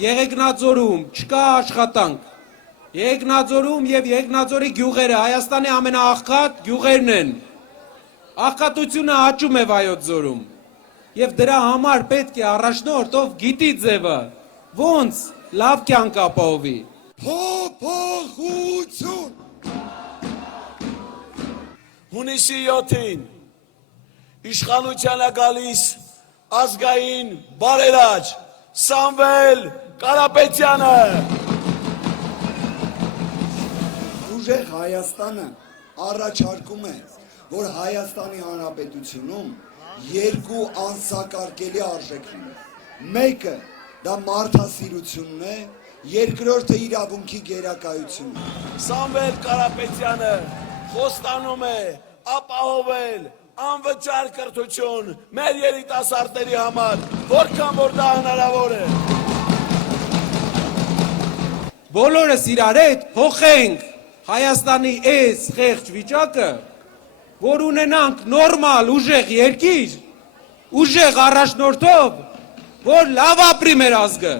Եղեգնաձորում չկա աշխատանք։ Եղեգնաձորում եւ Եղեգնաձորի գյուղերը Հայաստանի ամենաաղքատ գյուղերն են։ Աղքատությունը աճում է Վայոց ձորում։ Եվ դրա համար պետք է առաջնորդ, ով գիտի ձևը, ոնց լավ կյանք ապահովի։ Փոփոխություն։ Հունիսի 7-ին իշխանության է գալիս ազգային բարերար Սամվել Կարապետյանը։ Ուժեղ Հայաստանը առաջարկում է, որ Հայաստանի Հանրապետությունում երկու անսակարկելի արժեք լինեն։ Մեկը դա մարդասիրությունն է, երկրորդը իրավունքի գերակայությունն է։ Սամվել Կարապետյանը խոստանում է ապահովել անվճար կրթություն մեր երիտասարդների համար, որքան որ դա հնարավոր է։ Բոլորս իրար հետ հոխենք Հայաստանի այս խեղճ վիճակը, որ ունենանք նորմալ ուժեղ երկիր, ուժեղ առաջնորդով, որ լավ ապրի մեր ազգը։